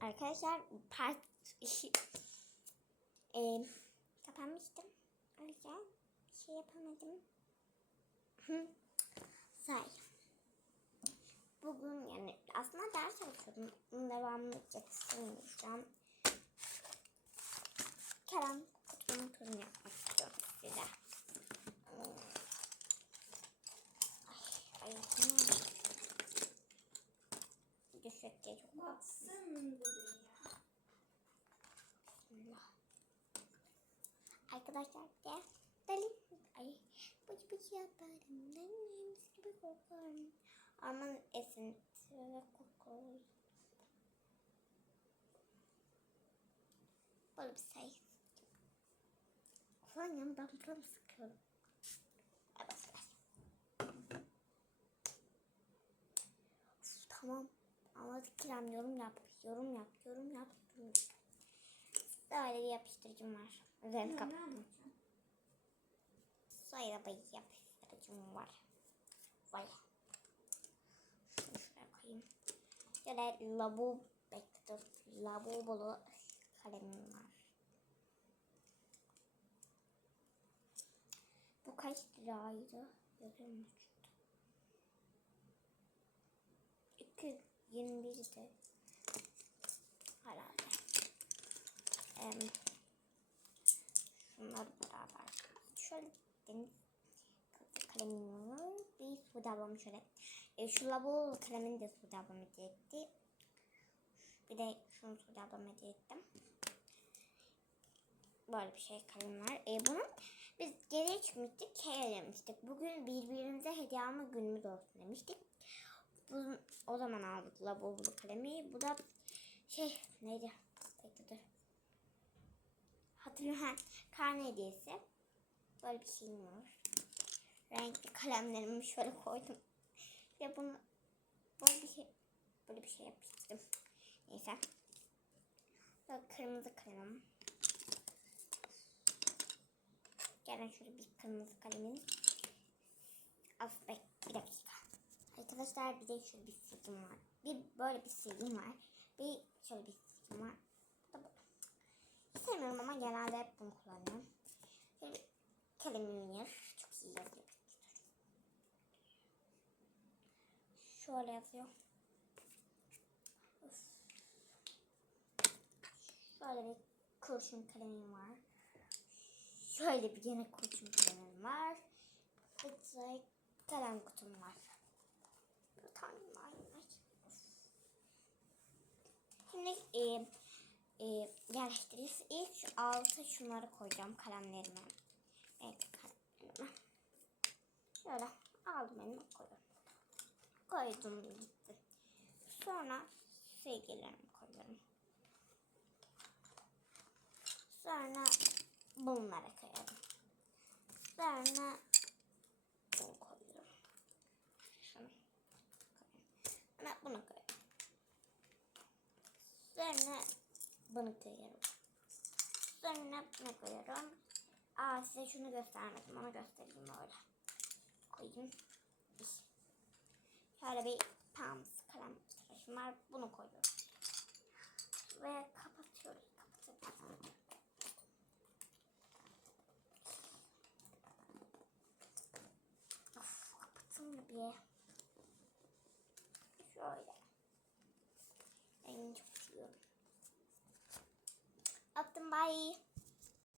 Arkadaşlar part e, kapanmıştım. O yüzden şey yapamadım. Say. Bugün yani aslında ders çalışıyordum. Şu an. Kerem kutunun turunu yapmak istiyorum size. Yaparım deneyimiz gibi korkarım aman esinti ve koku böyle bir şey. Falan yanımdan buramı sıkıyorum. Uf, tamam. Anladık Kerem yorum yap yorum yap yorum yap yorum yap. Böyle bir yapıştırıcım var. Üzerini kapattım. Sonra bir yapıştırıcım var. Vay. Şunu şuraya koyayım. Şöyle labu bekle Labubolu kalemim var. Bu kaç liraydı? Yazıyor mu? 221'di. Herhalde. Em, şunlar beraber. Şöyle deniz var. Bir su ablam şöyle. E, şu labol kalemini de su ablam hediye. Bir de şunu su ablam hediye. Böyle bir şey kalem var. E, bunun biz geriye çıkmıştık. Kere demiştik. Bugün birbirimize hediye alma günümüz olsun demiştik. Bu, o zaman aldık labolu kalemi. Bu da şey neydi? Bekle dur. Hatırlıyorum. Karne hediyesi. Böyle bir şeyim var. Renkli kalemlerimi şöyle koydum. Ve bunu böyle bir şey böyle bir şey yapıştırdım. Neyse. Böyle kırmızı kalemim. Gelen şöyle bir kırmızı kalemin. Az bek bir dakika. Arkadaşlar bir de şöyle bir silgim var. Bir böyle bir silgim var. Bir şöyle bir silgim var. Bu da bu. Sevmiyorum ama genelde hep bunu kullanıyorum. Şöyle bir kalemim var. Çok iyi yazıyor. Şöyle yazıyor. Şöyle bir kurşun kalemim var. Şöyle bir yine kurşun kalemim var. De kalem kutum var. Bir tane var. Şimdi e, e, yerleştiririz. İlk şu alta şunları koyacağım kalemlerime. Evet kalemlerime. Şöyle aldım elime koyuyorum. Koydum gitti. Sonra sevgilerimi koyuyorum. Sonra bunlara koyuyorum. Sonra bunu koyuyorum. Şunu koyuyorum. Sonra bunu koyuyorum. Sonra bunu koyuyorum. Sonra bunu koyuyorum. Aa size şunu göstermedim. Onu göstereyim öyle. Koyayım. Şöyle bir pams kalem tıraşım var. Bunu koyuyorum. Ve kapatıyoruz. Kapatıyoruz. Of kapatın bir. Şöyle. Ben çok seviyorum. Öptüm bye.